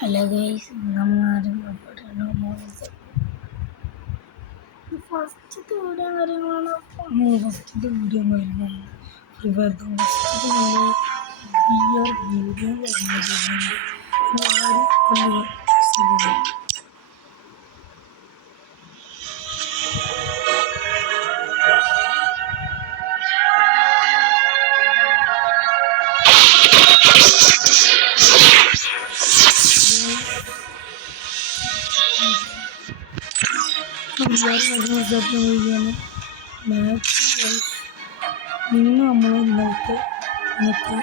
Hello guys, നമ്മളാരും ഫസ്റ്റത്തെ video കാര്യങ്ങളാണ്. ഫസ്റ്റത്തെ വീഡിയോ കാര്യങ്ങളാണ് ഫ്രീ ഫയർ വീഡിയോ ഇന്ന് നമ്മൾ ഇന്നത്തെ 100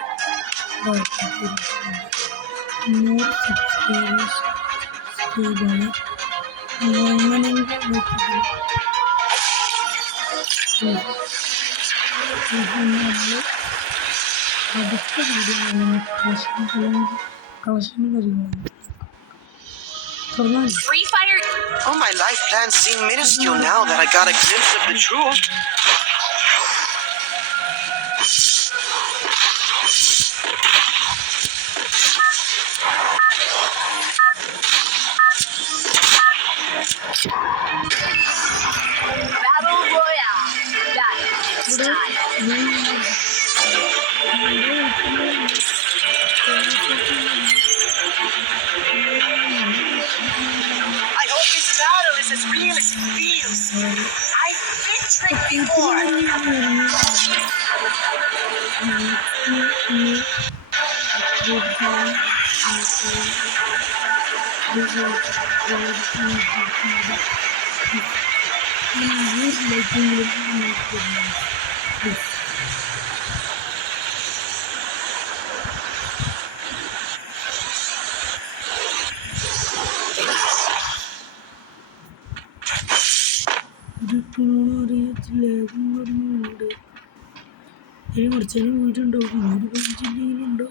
അടുത്ത വീഡിയോ കളക്ഷൻ കാര്യങ്ങളാണ്. Free Fire. Oh, my life plans seem minuscule now that I got a glimpse of the truth. Battle Royale. Got it. It's time. I hope this battle is as real as it feels. I've been tricked before. കുറച്ചേരം വീടുണ്ടാവും, 115 ഈ video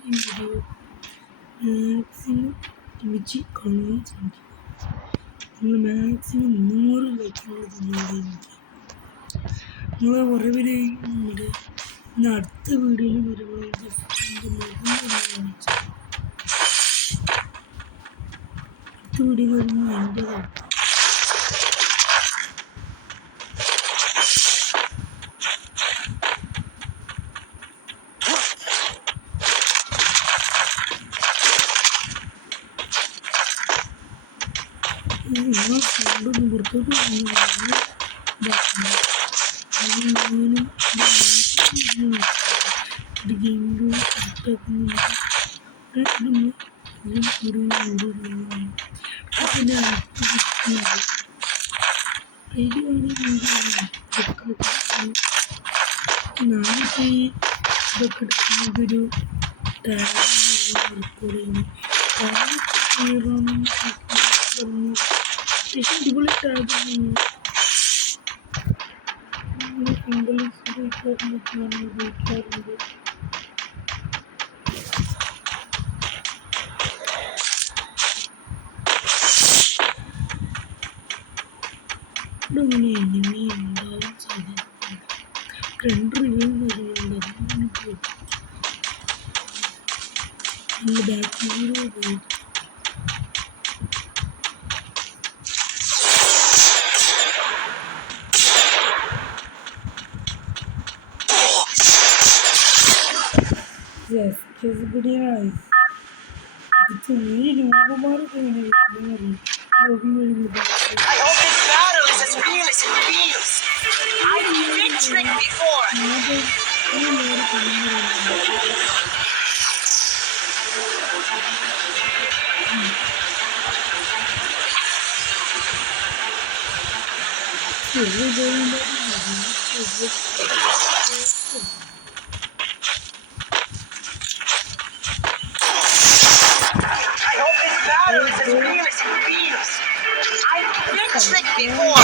maximum വെച്ച് കാണാൻ ശ്രമിക്കുക. നിങ്ങൾ maximum 100 ലൈക്കുകൾ നിങ്ങളെ കുറേ പേര് ഉണ്ട്. ഇന്ന് അടുത്ത വീഡിയോയിൽ വരുമ്പോൾ അടുത്ത വീഡിയോ വരുമ്പോൾ എൻ്റെതാണ്. സൗണ്ടൊന്നും പുറത്തോട്ട് ഞാനിപ്പോൾ ഇതൊക്കെ എടുക്കുന്നതൊരു അടിപൊളി ടാഗാണ്. ഉപയോഗിക്കാറുണ്ട്. ഇവിടെ അങ്ങനെ എനിമി ഉണ്ടാവാൻ സാധ്യതയുണ്ട്. 2 റിവ്യൂ കാര്യങ്ങളുണ്ട്. നല്ല ബാക്ടീരിയ ഉപയോഗിക്കും. Yes, it's pretty nice. It's a really good thing. I hope this battle is as real as it feels. I've been tricked before. I hope this battle is as real as it feels. I've been tricked before.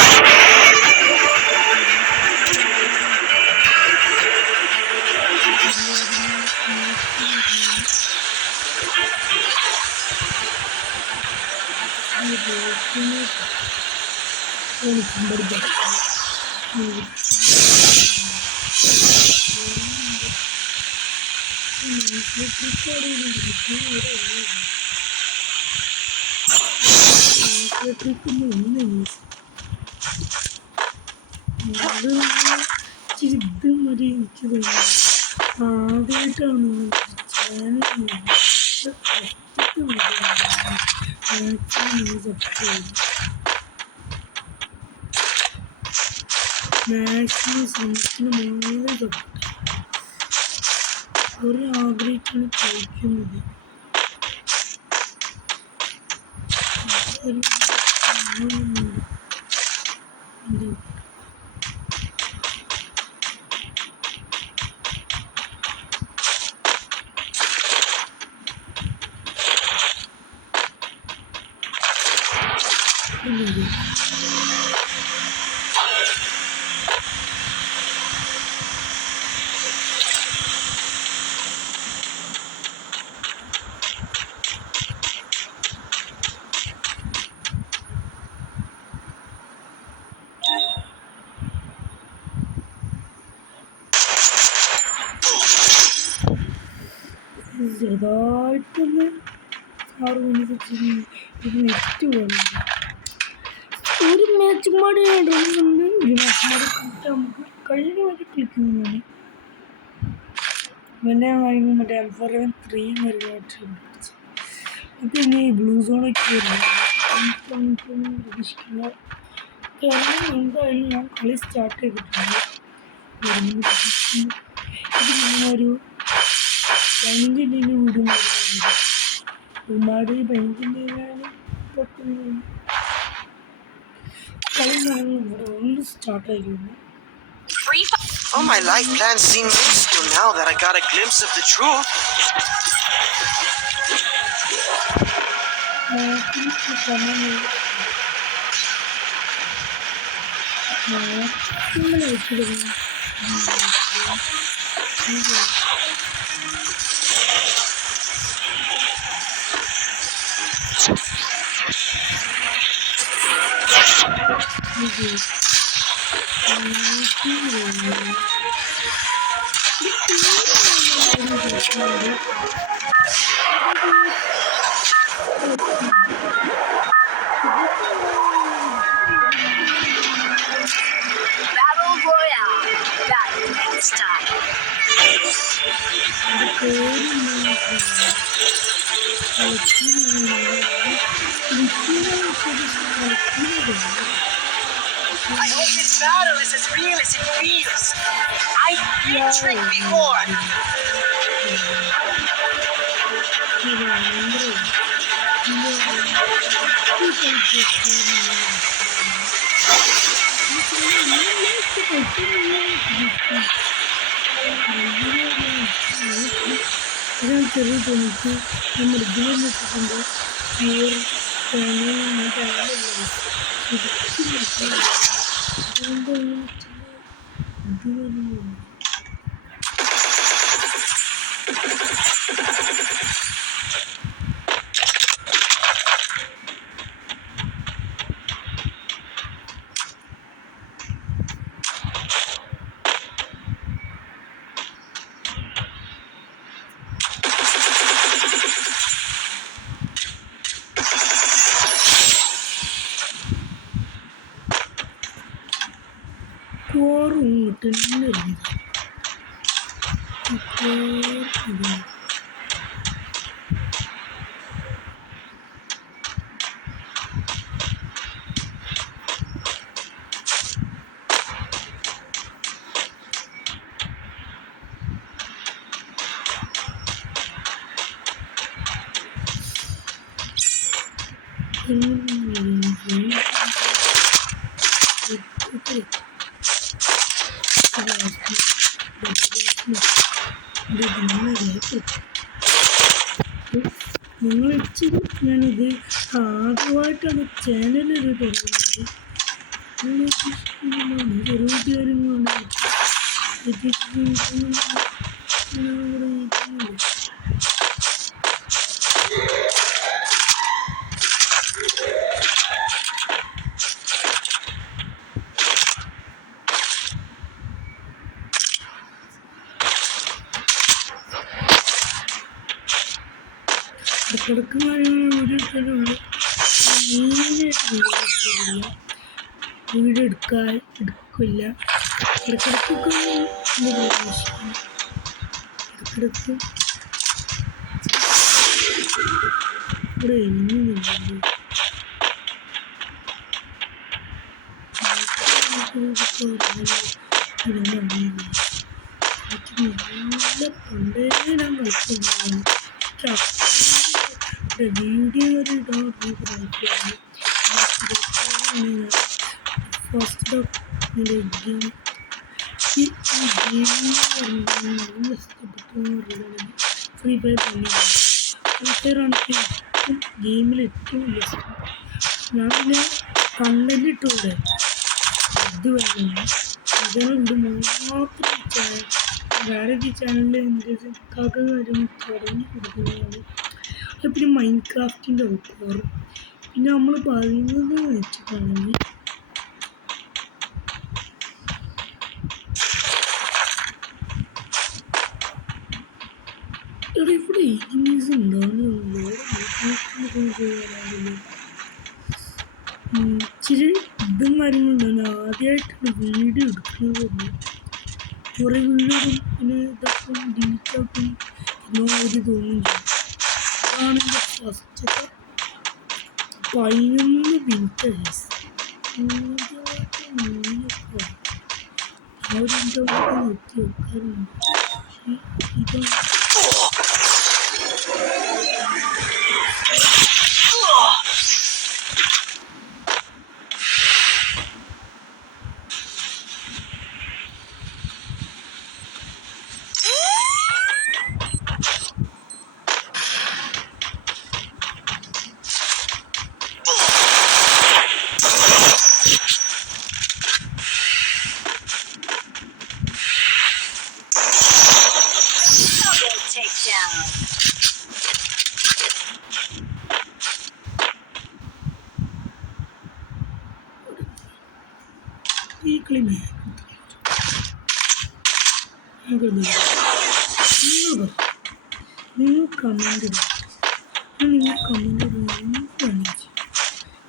കേൾക്കുന്ന ഒന്ന് news അത് ഇച്ചിരി ഇത് മതി എനിക്ക് തോന്നുന്നു. ആദ്യമായിട്ടാണ് channel maximum നിങ്ങൾ സപ്പോർട്ട് ചെയ്യും. മാക്സിമം ശ്രമിക്കുന്ന മുഴുവൻ സപ്പോർട്ട് ഒരു ആഗ്രഹിച്ചാണ് കഴിക്കുന്നത്. ചെറുതായിട്ടൊന്ന് 6 മിനിറ്റ് ഇത് നെറ്റ് പോകുന്നുണ്ട്. ഒരു മാച്ച് മാടി റണ്ണുണ്ട്. ഒരു മാച്ച് മാടി നമുക്ക് കഴിഞ്ഞ മാറ്റി കളിക്കുന്നതാണ്. പിന്നെ മറ്റേ M4-3 എന്നൊരു മാച്ച് അത് പിന്നെ ഈ ബ്ലൂ സോണൊക്കെ വരുന്നത് പ്രതീക്ഷിക്കില്ല. എന്തായാലും ഞാൻ കളി സ്റ്റാർട്ട് ചെയ്തിട്ടുണ്ട്. ഇത് ഞാനൊരു ബെഞ്ചിൻ്റെ വീടും വരുന്നുണ്ട്. ഒരുപാട് ബെഞ്ചിൻ്റെ കളി ഒന്ന് സ്റ്റാർട്ട് ആയിരുന്നു. Oh, my life plans seem minuscule now that I got a glimpse of the truth. Battle Royale. That next time. I hope this battle is as real as it feels. I've been tricked before. ചെറിയ തോന്നിക്ക് നമ്മൾ ഇതിലും വെച്ചിട്ടുണ്ട്. Pure നിങ്ങൾ ഇച്ചിരി ഞാനിത് ആദ്യമായിട്ടാണ് ചാനലിൽ തുടങ്ങുന്നത്. ചെറുകുട്ടികാര്യങ്ങളുണ്ട്. ഇടയ്ക്കിടയ്ക്ക് കാര്യങ്ങൾ വീഡിയോ എടുക്കില്ല ഇടക്കിടക്കൊക്കെ ഇടക്കിടക്ക് ഇവിടെ എങ്ങനെയുണ്ട് നല്ല പണ്ടേ ഞാൻ കളിക്കുന്നതാണ് വീഡിയോ ഒരു ഇടാൻ ഫസ്റ്റ് ഗെയിം ഈ ഗെയിമിങ് നല്ല ഇഷ്ടപ്പെട്ടു ഫ്രീ ഫയർ തന്നെയാണ് ഫ്രീ ഫയറാണ് ഏറ്റവും ഗെയിമിൽ ഏറ്റവും വലിയ ഇഷ്ടം ഞാൻ പിന്നെ കണ്ടന്റ് ഇട്ടൂടെ ഇത് വേണം അതുകൊണ്ട് മാത്രം വേറെ ഒരു ചാനലിൽ എൻ്റെ കാക്ക കാര്യം തുടങ്ങി കൊടുക്കുന്നതാണ് പിന്നെ മൈൻഡ് ക്രാഫ്റ്റിൻ്റെ വെക്കാറ് പിന്നെ നമ്മൾ പറയുന്നത് വെച്ചിട്ടാണെങ്കിൽ ഇവിടെ എനിമീസ് ഉണ്ടാവുന്നുണ്ടോ ഇച്ചിരി ഇതും കാര്യങ്ങളുണ്ടാവും ആദ്യമായിട്ടാണ് വീഡിയോ എടുക്കുന്നത് തന്നെ കുറേ വീഡിയോ പിന്നെ ഇതൊക്കെ ഡിലീറ്റാക്കും എന്നോ ഒരു തോന്നുകയും ചെയ്യും അതാണ് എൻ്റെ ഫസ്റ്റത്തെ 11 മിനിറ്റ് അവരെൻ്റെ എത്തി വെക്കാറുണ്ട് ഇതാണ് ഈ ക്ലിമേ നിങ്ങൾ കമൻറ്റ് നിങ്ങൾ കമൻറ്റ് എന്താണ്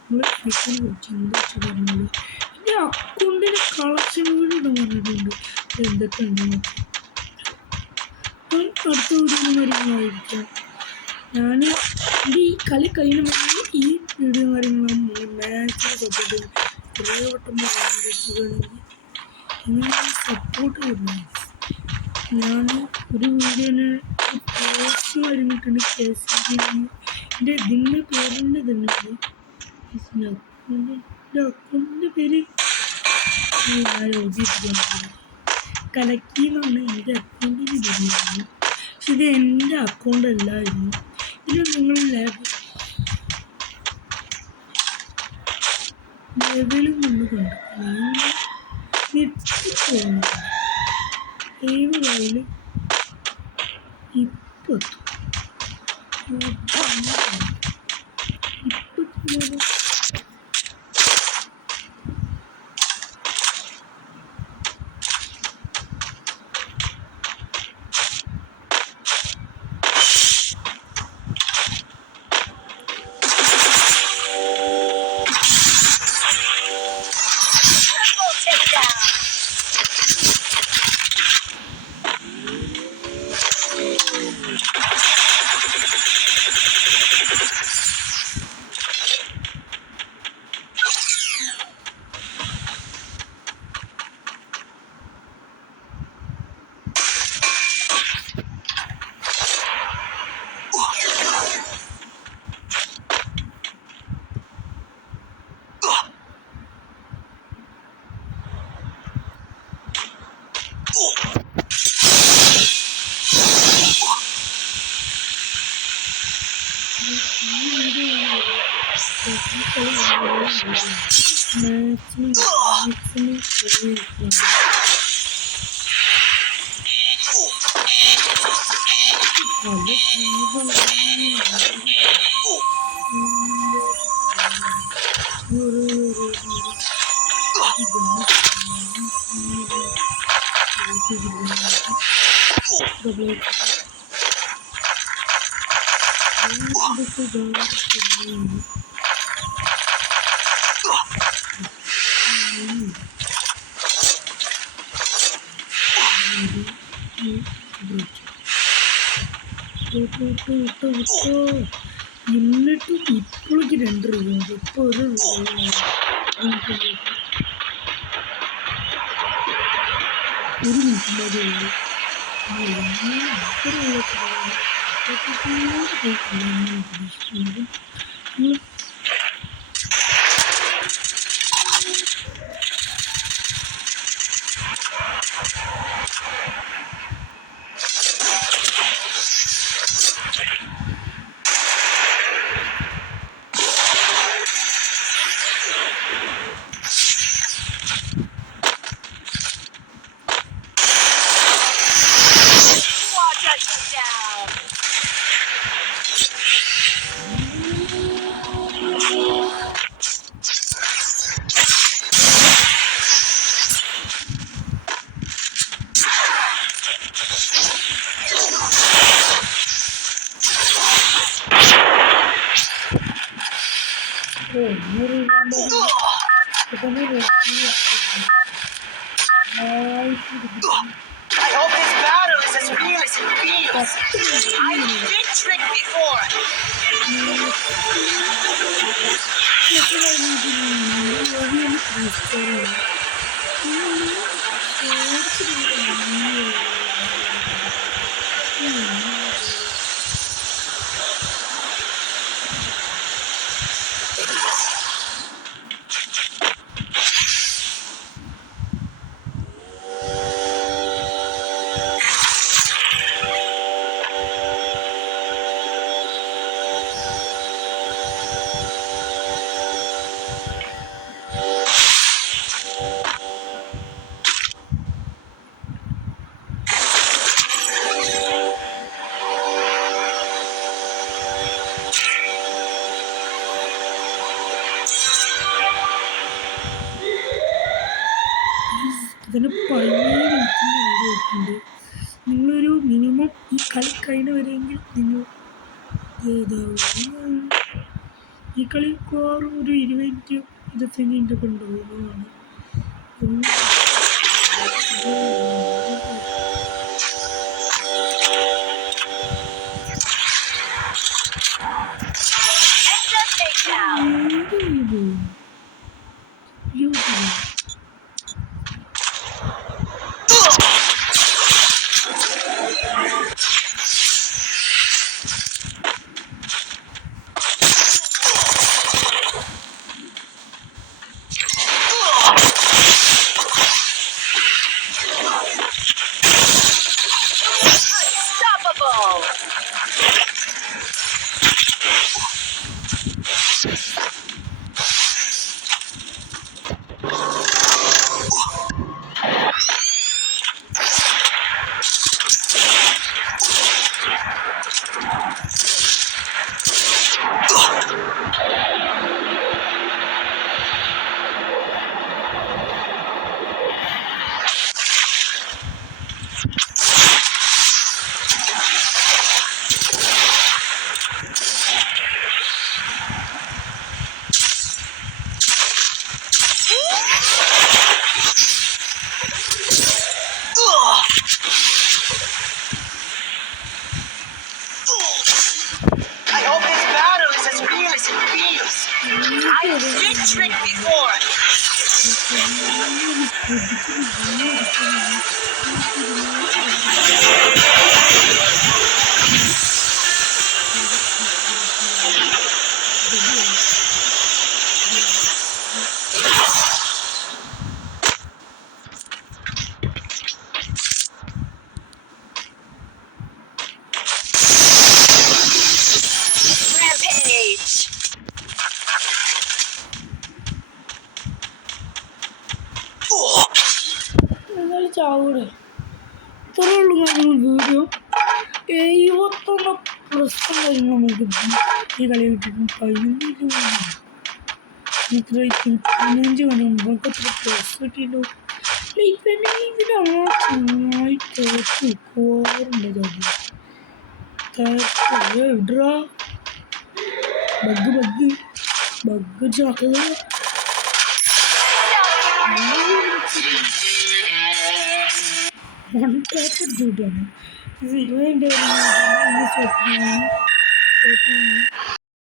നമ്മൾ ഫിസിനെ കുറിച്ച് എന്താ പറഞ്ഞാൽ എൻ്റെ അക്കൗണ്ടിന് കളക്ഷൻ വീഡിയോ ഇടാൻ പറഞ്ഞിട്ടുണ്ട് എന്തൊക്കെ ഉണ്ടെന്ന് അടുത്ത വീഡിയോ കാര്യങ്ങളായിരിക്കാം ഞാൻ എൻ്റെ ഈ കളി കഴിഞ്ഞ മുന്നേ ഈ വീഡിയോ കാര്യങ്ങളും മാച്ചിനെ സപ്പോർട്ട് ചെയ്യും കുറേ വട്ടം പറയുകയാണെങ്കിൽ നിങ്ങൾ സപ്പോർട്ട് ചെയ്യുന്നു ഞാൻ ഒരു വീഡിയോന് പോസ്റ്റ് കഴിഞ്ഞിട്ടുണ്ട് എൻ്റെ ഇതിൻ്റെ പേരിൻ്റെ തന്നെ എൻ്റെ അക്കൗണ്ടിൻ്റെ പേര് ഞാൻ ഓടിയിട്ടുണ്ട് കലക്കി എന്നാണ് എൻ്റെ അക്കൗണ്ടിന് വരുന്നത് പക്ഷെ ഇത് എൻ്റെ അക്കൗണ്ട് അല്ലായിരുന്നു ഇത് നിങ്ങൾ ലെവലും കൊണ്ട് കണ്ടു ഞെട്ടിപ്പോകുന്നത് ഏഴായാൽ ഇപ്പത്തു എന്നിട്ടും ഇപ്പോഴേക്ക് 2 രൂപ ഇപ്പൊ ഒരു മിനിറ്റ് മതി I hope this battle is as real as it feels. I've been tricked before. ഇതിന് പഴയ വീഡിയോട്ടുണ്ട്. നിങ്ങളൊരു മിനിമം ഈ കളി കഴിഞ്ഞ വരെയെങ്കിൽ നിങ്ങൾ ഈ കളി മിക്കവാറും ഒരു 20 മിനിറ്റ് ഒക്കെ ഉണ്ടാവുന്നതാണ്. I hope this battle is as real as it feels. I've been tricked before. Rampage. ചാവൂടെ ഇത്രയുള്ളൂ നമ്മൾ വീഡിയോ. 71 പ്രശ്നം കഴിഞ്ഞ് നമുക്ക് ഈ കളി കിട്ടിക്കും 15 നമുക്ക് എത്ര പ്ലസ് കിട്ടിയിട്ടുണ്ടോ. ചങ്ങായി തോറ്റ് പോകാറുണ്ട്. ഇടറാ ബഗ് ചാക്കത് വൺ ടാപ്പ് എടുത്തുവിട്ടാണ് 0 സ്റ്റോപ്പ്